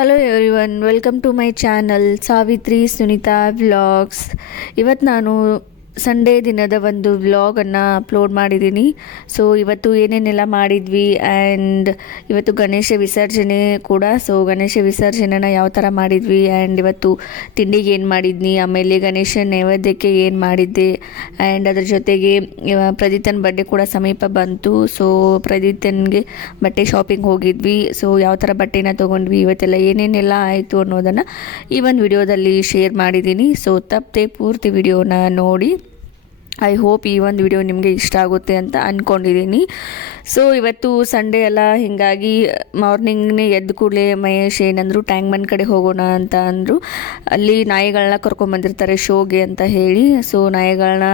Hello everyone, welcome to my channel Savitri Sunita vlogs. ಇವತ್ತು ನಾನು Sunday ದಿನದ ಒಂದು ವ್ಲಾಗನ್ನು ಅಪ್ಲೋಡ್ ಮಾಡಿದ್ದೀನಿ. ಸೊ ಇವತ್ತು ಏನೇನೆಲ್ಲ ಮಾಡಿದ್ವಿ ಆ್ಯಂಡ್ ಇವತ್ತು ಗಣೇಶ ವಿಸರ್ಜನೆ ಕೂಡ. ಸೊ ಗಣೇಶ ವಿಸರ್ಜನೆನ ಯಾವ ಥರ ಮಾಡಿದ್ವಿ ಆ್ಯಂಡ್ ಇವತ್ತು ತಿಂಡಿಗೆ ಏನು ಮಾಡಿದ್ನಿ, ಆಮೇಲೆ ಗಣೇಶ ನೈವೇದ್ಯಕ್ಕೆ ಏನು ಮಾಡಿದ್ದೆ ಆ್ಯಂಡ್ ಅದ್ರ ಜೊತೆಗೆ ಪ್ರದೀತನ ಬರ್ಡೇ ಕೂಡ ಸಮೀಪ ಬಂತು. ಸೊ ಪ್ರದೀತನಿಗೆ ಬಟ್ಟೆ ಶಾಪಿಂಗ್ ಹೋಗಿದ್ವಿ. ಸೊ ಯಾವ ಥರ ಬಟ್ಟೆನ ತೊಗೊಂಡ್ವಿ, ಇವತ್ತೆಲ್ಲ ಏನೇನೆಲ್ಲ ಆಯಿತು ಅನ್ನೋದನ್ನು ಈ ಒಂದು ವಿಡಿಯೋದಲ್ಲಿ ಶೇರ್ ಮಾಡಿದ್ದೀನಿ. ಸೊ ತಪ್ಪದೆ ಪೂರ್ತಿ ವಿಡಿಯೋನ ನೋಡಿ. ಐ ಹೋಪ್ ಈ ಒಂದು ವಿಡಿಯೋ ನಿಮಗೆ ಇಷ್ಟ ಆಗುತ್ತೆ ಅಂತ ಅಂದ್ಕೊಂಡಿದ್ದೀನಿ. ಸೊ ಇವತ್ತು ಸಂಡೇ ಅಲ್ಲ, ಹೀಗಾಗಿ ಮಾರ್ನಿಂಗ್ನೇ ಎದ್ದು ಕೂಡಲೇ ಮಹೇಶ್ ಏನಂದರು ಟ್ಯಾಂಕ್ ಬಂಡ್ ಕಡೆ ಹೋಗೋಣ ಅಂತ ಅಂದರು. ಅಲ್ಲಿ ನಾಯಿಗಳನ್ನ ಕರ್ಕೊಂಬಂದಿರ್ತಾರೆ ಶೋಗೆ ಅಂತ ಹೇಳಿ. ಸೊ ನಾಯಿಗಳನ್ನ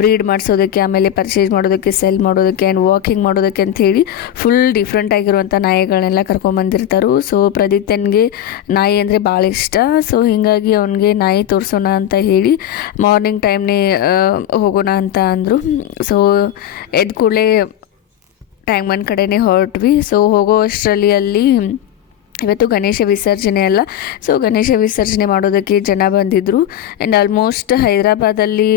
ಬ್ರೀಡ್ ಮಾಡಿಸೋದಕ್ಕೆ, ಆಮೇಲೆ ಪರ್ಚೇಸ್ ಮಾಡೋದಕ್ಕೆ, ಸೆಲ್ ಮಾಡೋದಕ್ಕೆ ಆ್ಯಂಡ್ ವಾಕಿಂಗ್ ಮಾಡೋದಕ್ಕೆ ಅಂತ ಹೇಳಿ ಫುಲ್ ಡಿಫ್ರೆಂಟ್ ಆಗಿರುವಂಥ ನಾಯಿಗಳನ್ನೆಲ್ಲ ಕರ್ಕೊಂಬಂದಿರ್ತಾರೆ. ಸೊ ಪ್ರದೀತನಿಗೆ ನಾಯಿ ಅಂದರೆ ಭಾಳ ಇಷ್ಟ. ಸೊ ಹೀಗಾಗಿ ಅವನಿಗೆ ನಾಯಿ ತೋರಿಸೋಣ ಅಂತ ಹೇಳಿ ಮಾರ್ನಿಂಗ್ ಟೈಮ್ನೇ ಹೋಗೋಣ ಅಂತ ಅಂದರು. ಸೊ ಎದ್ದು ಕೂಡಲೇ ಟ್ಯಾಂಕ್ ಬಂಡ್ ಕಡೆನೇ ಹೊರಟ್ವಿ. ಸೊ ಹೋಗೋ ಅಷ್ಟರಲ್ಲಿ ಅಲ್ಲಿ ಇವತ್ತು ಗಣೇಶ ವಿಸರ್ಜನೆ ಅಲ್ಲ. ಸೊ ಗಣೇಶ ವಿಸರ್ಜನೆ ಮಾಡೋದಕ್ಕೆ ಜನ ಬಂದಿದ್ದರು. ಆ್ಯಂಡ್ ಆಲ್ಮೋಸ್ಟ್ ಹೈದರಾಬಾದಲ್ಲಿ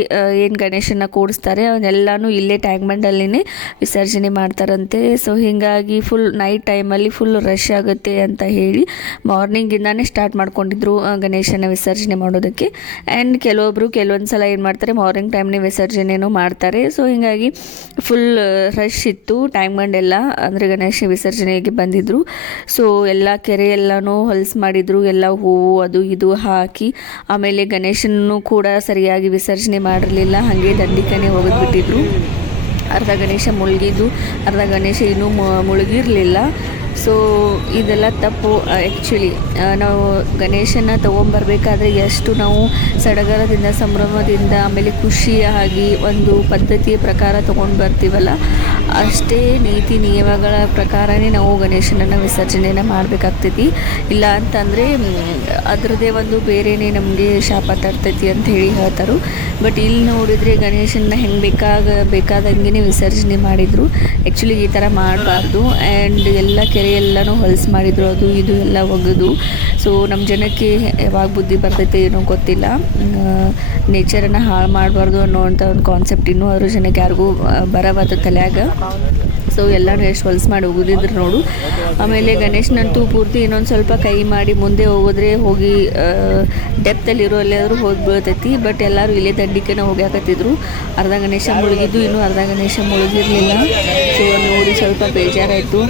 ಏನು ಗಣೇಶನ ಕೂಡಿಸ್ತಾರೆ ಅವನ್ನೆಲ್ಲನೂ ಇಲ್ಲೇ ಟ್ಯಾಂಕ್ ಬಂಡಲ್ಲಿನೇ ವಿಸರ್ಜನೆ ಮಾಡ್ತಾರಂತೆ. ಸೊ ಹೀಗಾಗಿ ಫುಲ್ ನೈಟ್ ಟೈಮಲ್ಲಿ ಫುಲ್ ರಶ್ ಆಗುತ್ತೆ ಅಂತ ಹೇಳಿ ಮಾರ್ನಿಂಗಿಂದಾನೇ ಸ್ಟಾರ್ಟ್ ಮಾಡ್ಕೊಂಡಿದ್ರು ಗಣೇಶನ ವಿಸರ್ಜನೆ ಮಾಡೋದಕ್ಕೆ. ಆ್ಯಂಡ್ ಕೆಲವೊಂದು ಸಲ ಏನು ಮಾಡ್ತಾರೆ, ಮಾರ್ನಿಂಗ್ ಟೈಮ್ನೇ ವಿಸರ್ಜನೆಯೂ ಮಾಡ್ತಾರೆ. ಸೊ ಹೀಗಾಗಿ ಫುಲ್ ರಶ್ ಇತ್ತು ಟ್ಯಾಂಕ್ ಬಂಡ್ ಎಲ್ಲ, ಅಂದರೆ ಗಣೇಶ ವಿಸರ್ಜನೆಗೆ ಬಂದಿದ್ದರು. ಸೊ ಎಲ್ಲ ಕೆರೆ ಎಲ್ಲನೂ ಹೊಲಸು ಮಾಡಿದರು, ಎಲ್ಲ ಹೂವು ಅದು ಇದು ಹಾಕಿ. ಆಮೇಲೆ ಗಣೇಶನೂ ಕೂಡ ಸರಿಯಾಗಿ ವಿಸರ್ಜನೆ ಮಾಡಿರಲಿಲ್ಲ, ಹಾಗೆ ದಂಡಿಕನೇ ಒಗೆದ್ಬಿಟ್ಟಿದ್ರು. ಅರ್ಧ ಗಣೇಶ ಮುಳುಗಿದ್ದು, ಅರ್ಧ ಗಣೇಶ ಇನ್ನೂ ಮುಳುಗಿರಲಿಲ್ಲ. ಸೊ ಇದೆಲ್ಲ ತಪ್ಪು. ಆ್ಯಕ್ಚುಲಿ ನಾವು ಗಣೇಶನ ತೊಗೊಂಬರ್ಬೇಕಾದ್ರೆ ಎಷ್ಟು ನಾವು ಸಡಗರದಿಂದ, ಸಂಭ್ರಮದಿಂದ, ಆಮೇಲೆ ಖುಷಿಯಾಗಿ ಒಂದು ಪದ್ಧತಿಯ ಪ್ರಕಾರ ತೊಗೊಂಡು ಬರ್ತೀವಲ್ಲ, ಅಷ್ಟೇ ನೀತಿ ನಿಯಮಗಳ ಪ್ರಕಾರನೇ ನಾವು ಗಣೇಶನನ್ನು ವಿಸರ್ಜನೆಯನ್ನು ಮಾಡಬೇಕಾಗ್ತೈತಿ. ಇಲ್ಲ ಅಂತಂದರೆ ಅದರದ್ದೇ ಒಂದು ಬೇರೆಯೇ ನಮಗೆ ಶಾಪ ತರ್ತೈತಿ ಅಂತ ಹೇಳಿ ಹೇಳ್ತಾರೆ. ಬಟ್ ಇಲ್ಲಿ ನೋಡಿದರೆ ಗಣೇಶನ ಹೆಂಗೆ ಬೇಕಾದಂಗೆ ವಿಸರ್ಜನೆ ಮಾಡಿದರು. ಆ್ಯಕ್ಚುಲಿ ಈ ಥರ ಮಾಡಬಾರ್ದು. ಆ್ಯಂಡ್ ಎಲ್ಲ ಕೆರೆ ಎಲ್ಲನೂ ಹೊಲಸು ಮಾಡಿದರು, ಅದು ಇದು ಎಲ್ಲ ಒಗೆದು. ಸೊ ನಮ್ಮ ಜನಕ್ಕೆ ಯಾವಾಗ ಬುದ್ಧಿ ಬರ್ತೈತೆ ಏನೋ ಗೊತ್ತಿಲ್ಲ. ನೇಚರನ್ನು ಹಾಳು ಮಾಡಬಾರ್ದು ಅನ್ನೋವಂಥ ಒಂದು ಕಾನ್ಸೆಪ್ಟ್ ಇನ್ನೂ ಅದ್ರ ಜನಕ್ಕೆ ಯಾರಿಗೂ ಬರಬಾರ್ದು ತಲೆಯಾಗ. ಸೊ ಎಲ್ಲನೂ ಎಷ್ಟು ಹೊಲಸು ಮಾಡಿ ಹೋಗೋದಿದ್ರು ನೋಡು. ಆಮೇಲೆ ಗಣೇಶನಂತೂ ಪೂರ್ತಿ ಇನ್ನೊಂದು ಸ್ವಲ್ಪ ಕೈ ಮಾಡಿ ಮುಂದೆ ಹೋಗಿದ್ರೆ ಹೋಗಿ ಡೆಪ್ತಲ್ಲಿರೋ ಎಲ್ಲಾದರೂ ಹೋಗಿ ಬೀಳ್ತೈತಿ. ಬಟ್ ಎಲ್ಲರೂ ಇಲ್ಲೇ ದಂಡಿಕೆನ ಹೋಗ್ಯಾಕತ್ತಿದ್ರು. ಅರ್ಧ ಗಣೇಶ ಮುಳುಗಿದ್ದು, ಇನ್ನೂ ಅರ್ಧ ಗಣೇಶ ಮುಳುಗಿರಲಿಲ್ಲ. ಸೊ ನೋಡಿ ಸ್ವಲ್ಪ ಬೇಜಾರಾಯಿತು,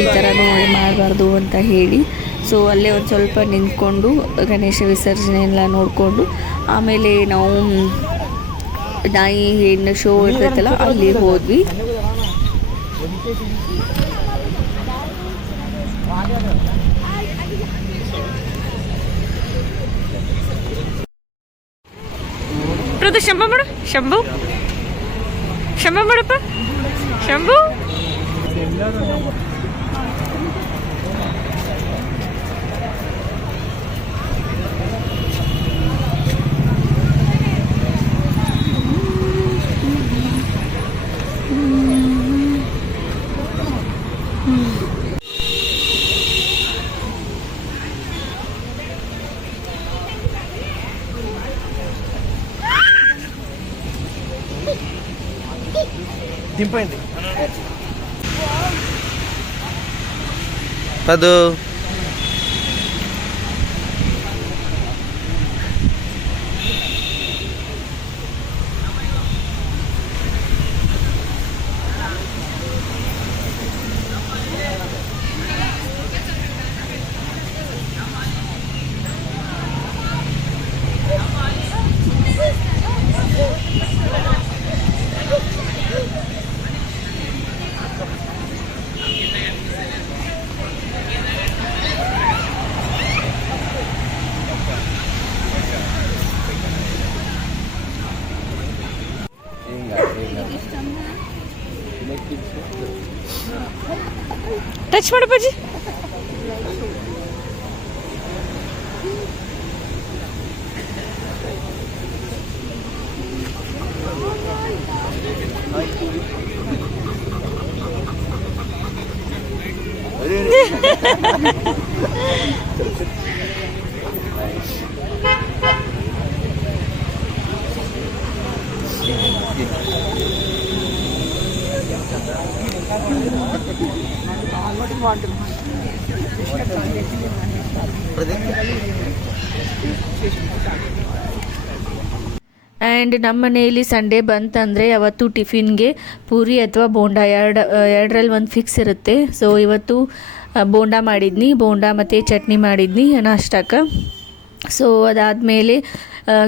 ಈ ಥರನೂ ಮಾಡಬಾರ್ದು ಅಂತ ಹೇಳಿ. ಸೊ ಅಲ್ಲೇ ಒಂದು ಸ್ವಲ್ಪ ನಿಂತ್ಕೊಂಡು ಗಣೇಶ ವಿಸರ್ಜನೆ ಎಲ್ಲ ನೋಡಿಕೊಂಡು ಆಮೇಲೆ ನಾವು ನಾಯಿ ಏನು ಶೋ ಇರ್ತೈತಲ್ಲ ಅಲ್ಲಿ ಹೋದ್ವಿ. ಶಂಭು ಮಾಡು, ಶಂಭು ಮಾಡಪ್ಪ, ಶಂಭು. దింపండి పదు ಟಚ್ ಮಾಡಪ್ಪಾಜಿ. ಆ್ಯಂಡ್ ನಮ್ಮ ಮನೆಯಲ್ಲಿ ಸಂಡೇ ಬಂತಂದರೆ ಅವತ್ತು ಟಿಫಿನ್ಗೆ ಪೂರಿ ಅಥವಾ ಬೋಂಡ ಎರಡರಲ್ಲಿ ಒಂದು ಫಿಕ್ಸ್ ಇರುತ್ತೆ. ಸೊ ಇವತ್ತು ಬೋಂಡ ಮಾಡಿದ್ನಿ, ಬೋಂಡ ಮತ್ತು ಚಟ್ನಿ ಮಾಡಿದ್ನಿ ನಾಷ್ಟಕ್ಕೆ. ಸೊ ಅದಾದಮೇಲೆ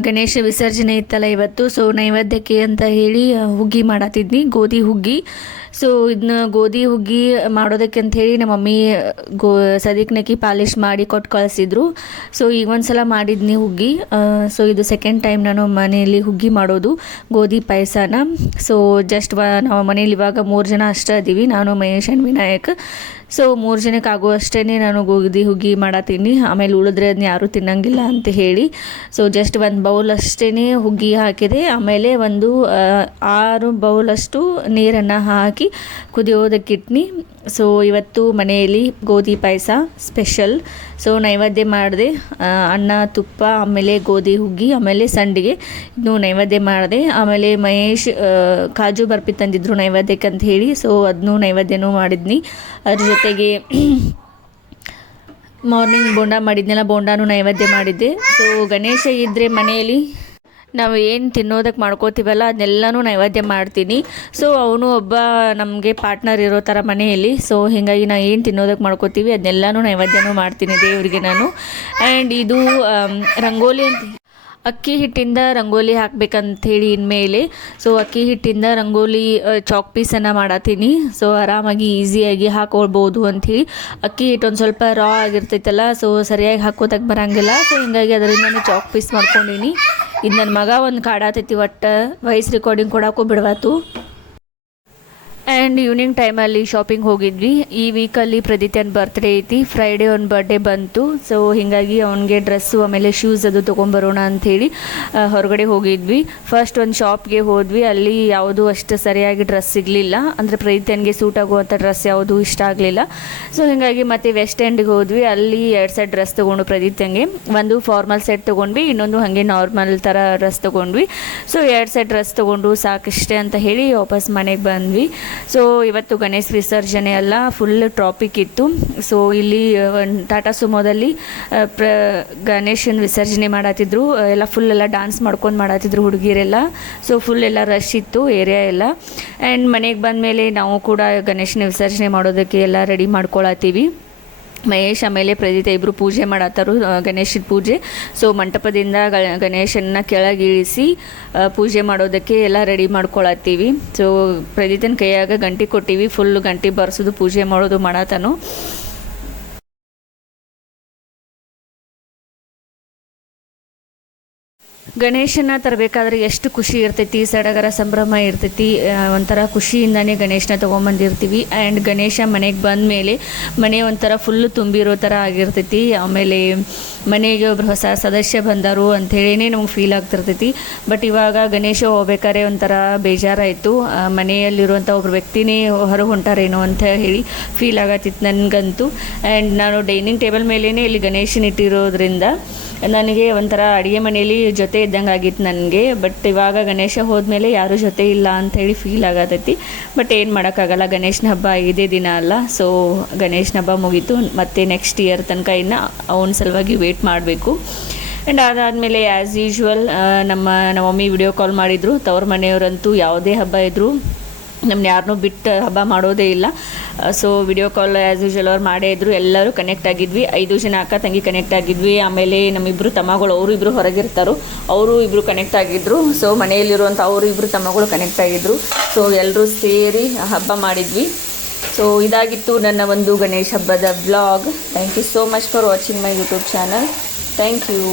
ಗಣೇಶ ವಿಸರ್ಜನೆ ಇತ್ತಲ್ಲ ಇವತ್ತು. ಸೊ ನೈವೇದ್ಯಕ್ಕೆ ಅಂತ ಹೇಳಿ ಹುಗ್ಗಿ ಮಾಡತ್ತಿದ್ನಿ, ಗೋಧಿ ಹುಗ್ಗಿ. ಸೊ ಇದನ್ನ ಗೋಧಿ ಹುಗ್ಗಿ ಮಾಡೋದಕ್ಕೆ ಅಂತ ಹೇಳಿ ನಮ್ಮ ಮಮ್ಮಿ ಸದಿಕ್ನಕ್ಕಿ ಪಾಲಿಶ್ ಮಾಡಿ ಕೊಟ್ಟು ಕಳಿಸಿದ್ರು. ಸೊ ಈಗ ಒಂದು ಸಲ ಮಾಡಿದ್ನಿ ಹುಗ್ಗಿ. ಸೊ ಇದು ಸೆಕೆಂಡ್ ಟೈಮ್ ನಾನು ಮನೆಯಲ್ಲಿ ಹುಗ್ಗಿ ಮಾಡೋದು ಗೋಧಿ ಪಾಯಸನ. ಸೊ ಜಸ್ಟ್ ನಾವು ಮನೇಲಿ ಇವಾಗ 3 ಜನ ಅಷ್ಟೇ ಇದ್ದೀವಿ, ನಾನು ಮಹೇಶ್ ಆ್ಯಂಡ್ ವಿನಾಯಕ್. ಸೊ 3 ಜನಕ್ಕೆ ಆಗುವಷ್ಟೇ ನಾನು ಗೋಧಿ ಹುಗ್ಗಿ ಮಾಡತ್ತೀನಿ, ಆಮೇಲೆ ಉಳಿದ್ರೆ ಅದನ್ನ ಯಾರೂ ತಿನ್ನಂಗಿಲ್ಲ ಅಂತ ಹೇಳಿ. ಸೊ ಜಸ್ಟ್ ಒಂದು ಬೌಲ್ ಅಷ್ಟೇ ಹುಗ್ಗಿ ಹಾಕಿದೆ, ಆಮೇಲೆ ಒಂದು 6 ಬೌಲಷ್ಟು ನೀರನ್ನು ಹಾಕಿ ಕುದಿಯೋದಕ್ಕಿಟ್ನಿ. ಸೊ ಇವತ್ತು ಮನೆಯಲ್ಲಿ ಗೋಧಿ ಪಾಯಸ ಸ್ಪೆಷಲ್. ಸೊ ನೈವೇದ್ಯ ಮಾಡಿದೆ, ಅನ್ನ ತುಪ್ಪ ಆಮೇಲೆ ಗೋಧಿ ಹುಗ್ಗಿ ಆಮೇಲೆ ಸಂಡಿಗೆ ಇದನ್ನು ನೈವೇದ್ಯ ಮಾಡಿದೆ. ಆಮೇಲೆ ಮಹೇಶ್ ಕಾಜು ಬರ್ಫಿ ತಂದಿದ್ರು ನೈವೇದ್ಯಕ್ಕೆ ಅಂತ ಹೇಳಿ. ಸೊ ಅದನ್ನು ನೈವೇದ್ಯನೂ ಮಾಡಿದ್ನಿ. ಅದ್ರ ಜೊತೆಗೆ ಮಾರ್ನಿಂಗ್ ಬೋಂಡ ಮಾಡಿದ್ನೆಲ್ಲ, ಬೋಂಡಾನು ನೈವೇದ್ಯ ಮಾಡಿದ್ದೆ. ಸೊ ಗಣೇಶ ಇದ್ದರೆ ಮನೆಯಲ್ಲಿ ನಾವು ಏನು ತಿನ್ನೋದಕ್ಕೆ ಮಾಡ್ಕೋತೀವಲ್ಲ ಅದನ್ನೆಲ್ಲನೂ ನೈವೇದ್ಯ ಮಾಡ್ತೀನಿ. ಸೊ ಅವನು ಒಬ್ಬ ನಮಗೆ ಪಾರ್ಟ್ನರ್ ಇರೋ ಥರ ಮನೆಯಲ್ಲಿ. ಸೊ ಹೀಗಾಗಿ ನಾವು ಏನು ತಿನ್ನೋದಕ್ಕೆ ಮಾಡ್ಕೋತೀವಿ ಅದನ್ನೆಲ್ಲನೂ ನೈವೇದ್ಯನೂ ಮಾಡ್ತೀನಿ ದೇವರಿಗೆ ನಾನು. ಆ್ಯಂಡ್ ಇದು ರಂಗೋಲಿ ಅಂತ, ಅಕ್ಕಿ ಹಿಟ್ಟಿಂದ ರಂಗೋಲಿ ಹಾಕಬೇಕಂಥೇಳಿ ಇನ್ಮೇಲೆ. ಸೊ ಅಕ್ಕಿ ಹಿಟ್ಟಿಂದ ರಂಗೋಲಿ ಚಾಕ್ ಪೀಸನ್ನು ಮಾಡತ್ತೀನಿ. ಸೊ ಆರಾಮಾಗಿ ಈಸಿಯಾಗಿ ಹಾಕೊಳ್ಬೋದು ಅಂಥೇಳಿ. ಅಕ್ಕಿ ಹಿಟ್ಟು ಒಂದು ಸ್ವಲ್ಪ ರಾ ಆಗಿರ್ತೈತಲ್ಲ, ಸೊ ಸರಿಯಾಗಿ ಹಾಕೋದಕ್ಕೆ ಬರೋಂಗಿಲ್ಲ. ಸೊ ಹೀಗಾಗಿ ಅದರಿಂದ ಚಾಕ್ ಪೀಸ್ ಮಾಡ್ಕೊಂಡೀನಿ. ಇದು ನನ್ನ ಮಗ ಒಂದು ಕಾಡಾತೈತಿ, ಒಟ್ಟು ವಾಯ್ಸ್ ರೆಕಾರ್ಡಿಂಗ್ ಕೊಡೋಕ್ಕೂ ಬಿಡವಾತು. ಆ್ಯಂಡ್ ಈವ್ನಿಂಗ್ ಟೈಮಲ್ಲಿ ಶಾಪಿಂಗ್ ಹೋಗಿದ್ವಿ. ಈ ವೀಕಲ್ಲಿ ಪ್ರದಿತ್ಯನ ಬರ್ತ್ಡೇ ಐತಿ, ಫ್ರೈಡೇ ಒಂದು ಬರ್ಡೇ ಬಂತು. ಸೊ ಹೀಗಾಗಿ ಅವನಿಗೆ ಡ್ರೆಸ್ಸು ಆಮೇಲೆ ಶೂಸ್ ಅದು ತೊಗೊಂಬರೋಣ ಅಂಥೇಳಿ ಹೊರಗಡೆ ಹೋಗಿದ್ವಿ. ಫಸ್ಟ್ ಒಂದು ಶಾಪ್ಗೆ ಹೋದ್ವಿ, ಅಲ್ಲಿ ಯಾವುದೂ ಅಷ್ಟು ಸರಿಯಾಗಿ ಡ್ರೆಸ್ ಸಿಗಲಿಲ್ಲ, ಅಂದರೆ ಪ್ರದಿತ್ಯನಿಗೆ ಸೂಟ್ ಆಗುವಂಥ ಡ್ರೆಸ್ ಯಾವುದೂ ಇಷ್ಟ ಆಗಲಿಲ್ಲ. ಸೊ ಹೀಗಾಗಿ ಮತ್ತೆ ವೆಸ್ಟ್ ಎಂಡ್ಗೆ ಹೋದ್ವಿ, ಅಲ್ಲಿ 2 ಸೆಟ್ ಡ್ರೆಸ್ ತೊಗೊಂಡು ಪ್ರದಿತ್ಯಂಗೆ. ಒಂದು ಫಾರ್ಮಲ್ ಸೆಟ್ ತೊಗೊಂಡ್ವಿ, ಇನ್ನೊಂದು ಹಾಗೆ ನಾರ್ಮಲ್ ಥರ ಡ್ರೆಸ್ ತೊಗೊಂಡ್ವಿ. ಸೊ 2 ಸೆಟ್ ಡ್ರೆಸ್ ತೊಗೊಂಡು ಸಾಕಿಷ್ಟೇ ಅಂತ ಹೇಳಿ ವಾಪಸ್ ಮನೆಗೆ ಬಂದ್ವಿ. ಸೊ ಇವತ್ತು ಗಣೇಶ ವಿಸರ್ಜನೆ ಎಲ್ಲ ಫುಲ್ ಟ್ರಾಫಿಕ್ ಇತ್ತು. ಸೊ ಇಲ್ಲಿ ಟಾಟಾ ಸುಮೋದಲ್ಲಿ ಗಣೇಶನ ವಿಸರ್ಜನೆ ಮಾಡತ್ತಿದ್ರು, ಎಲ್ಲ ಫುಲ್ ಎಲ್ಲ ಡ್ಯಾನ್ಸ್ ಮಾಡ್ಕೊಂಡು ಮಾಡತ್ತಿದ್ರು ಹುಡುಗಿರೆಲ್ಲ. ಸೊ ಫುಲ್ ಎಲ್ಲ ರಶ್ ಇತ್ತು ಏರಿಯಾ ಎಲ್ಲ. ಆ್ಯಂಡ್ ಮನೆಗೆ ಬಂದಮೇಲೆ ನಾವು ಕೂಡ ಗಣೇಶನ ವಿಸರ್ಜನೆ ಮಾಡೋದಕ್ಕೆ ಎಲ್ಲ ರೆಡಿ ಮಾಡ್ಕೊಳತ್ತೀವಿ. ಮಹೇಶ್ ಆಮೇಲೆ ಪ್ರದೀತ ಇಬ್ಬರು ಪೂಜೆ ಮಾಡತ್ತಾರು, ಗಣೇಶನ ಪೂಜೆ. ಸೊ ಮಂಟಪದಿಂದ ಗಣೇಶನ ಕೆಳಗಿಳಿಸಿ ಪೂಜೆ ಮಾಡೋದಕ್ಕೆ ಎಲ್ಲ ರೆಡಿ ಮಾಡ್ಕೊಳತ್ತೀವಿ. ಸೊ ಪ್ರದೀತನ ಕೈಯಾಗ ಗಂಟೆ ಕೊಟ್ಟಿವಿ, ಫುಲ್ ಗಂಟೆ ಬರ್ಸೋದು ಪೂಜೆ ಮಾಡೋದು ಮಾಡತ್ತಾನು. ಗಣೇಶನ ತರಬೇಕಾದ್ರೆ ಎಷ್ಟು ಖುಷಿ ಇರ್ತೈತಿ, ಸಡಗರ ಸಂಭ್ರಮ ಇರ್ತೈತಿ. ಒಂಥರ ಖುಷಿಯಿಂದನೇ ಗಣೇಶನ ತೊಗೊಂಬಂದಿರ್ತೀವಿ. ಆ್ಯಂಡ್ ಗಣೇಶ ಮನೆಗೆ ಬಂದ ಮೇಲೆ ಮನೆ ಒಂಥರ ಫುಲ್ಲು ತುಂಬಿರೋ ಥರ ಆಗಿರ್ತೈತಿ. ಆಮೇಲೆ ಮನೆಗೆ ಒಬ್ರು ಹೊಸ ಸದಸ್ಯ ಬಂದರು ಅಂಥೇಳಿನೇ ನಮ್ಗೆ ಫೀಲ್ ಆಗ್ತಿರ್ತೈತಿ. ಬಟ್ ಇವಾಗ ಗಣೇಶ ಹೋಗ್ಬೇಕಾದ್ರೆ ಒಂಥರ ಬೇಜಾರಾಯಿತು, ಮನೆಯಲ್ಲಿರುವಂಥ ಒಬ್ರು ವ್ಯಕ್ತಿನೇ ಹೊರಗೆ ಹೊಂಟಾರೇನೋ ಅಂತ ಹೇಳಿ ಫೀಲ್ ಆಗತ್ತಿತ್ತು ನನಗಂತೂ. ಆ್ಯಂಡ್ ನಾನು ಡೈನಿಂಗ್ ಟೇಬಲ್ ಮೇಲೇ ಇಲ್ಲಿ ಗಣೇಶನ ಇಟ್ಟಿರೋದ್ರಿಂದ ನನಗೆ ಒಂಥರ ಅಡುಗೆ ಮನೆಯಲ್ಲಿ ಜೊತೆ ಇದ್ದಂಗೆ ಆಗಿತ್ತು ನನಗೆ. ಬಟ್ ಇವಾಗ ಗಣೇಶ ಹೋದ್ಮೇಲೆ ಯಾರೂ ಜೊತೆ ಇಲ್ಲ ಅಂಥೇಳಿ ಫೀಲ್ ಆಗತೈತಿ. ಬಟ್ ಏನು ಮಾಡೋಕ್ಕಾಗಲ್ಲ, ಗಣೇಶನ ಹಬ್ಬ ಇದೇ ದಿನ ಅಲ್ಲ. ಸೊ ಗಣೇಶನ ಹಬ್ಬ ಮುಗೀತು, ಮತ್ತು ನೆಕ್ಸ್ಟ್ ಇಯರ್ ತನಕ ಇನ್ನು ಅವನ ಸಲುವಾಗಿ ವೇಟ್ ಮಾಡಬೇಕು. ಆ್ಯಂಡ್ ಅದಾದಮೇಲೆ ಆ್ಯಸ್ ಯೂಶ್ವಲ್ ನಮ್ಮ ಮಮ್ಮಿ ವಿಡಿಯೋ ಕಾಲ್ ಮಾಡಿದರು. ತವ್ರ ಮನೆಯವರಂತೂ ಯಾವುದೇ ಹಬ್ಬ ಇದ್ದರೂ ನಮ್ಮನ್ನ ಯಾರನ್ನೂ ಬಿಟ್ಟು ಹಬ್ಬ ಮಾಡೋದೇ ಇಲ್ಲ. So video call as usual ಅವ್ರು ಮಾಡೇ ಇದ್ದರು. ಎಲ್ಲರೂ ಕನೆಕ್ಟ್ ಆಗಿದ್ವಿ, 5 ಜನ ಅಕ್ಕ ತಂಗಿ ಕನೆಕ್ಟ್ ಆಗಿದ್ವಿ. ಆಮೇಲೆ ನಮ್ಮಿಬ್ಬರು ತಮ್ಮಗಳು, ಅವರು ಇಬ್ಬರು ಹೊರಗಿರ್ತಾರೋ, ಅವರು ಇಬ್ಬರು ಕನೆಕ್ಟ್ ಆಗಿದ್ದರು. ಸೊ ಮನೆಯಲ್ಲಿರುವಂಥ ಅವರು ಇಬ್ಬರು ತಮ್ಮಗಳು ಕನೆಕ್ಟ್ ಆಗಿದ್ದರು. ಸೊ ಎಲ್ಲರೂ ಸೇರಿ ಹಬ್ಬ ಮಾಡಿದ್ವಿ. ಸೊ ಇದಾಗಿತ್ತು ನನ್ನ ಒಂದು ಗಣೇಶ ಹಬ್ಬದ vlog. Thank you so much for watching my YouTube channel. Thank you.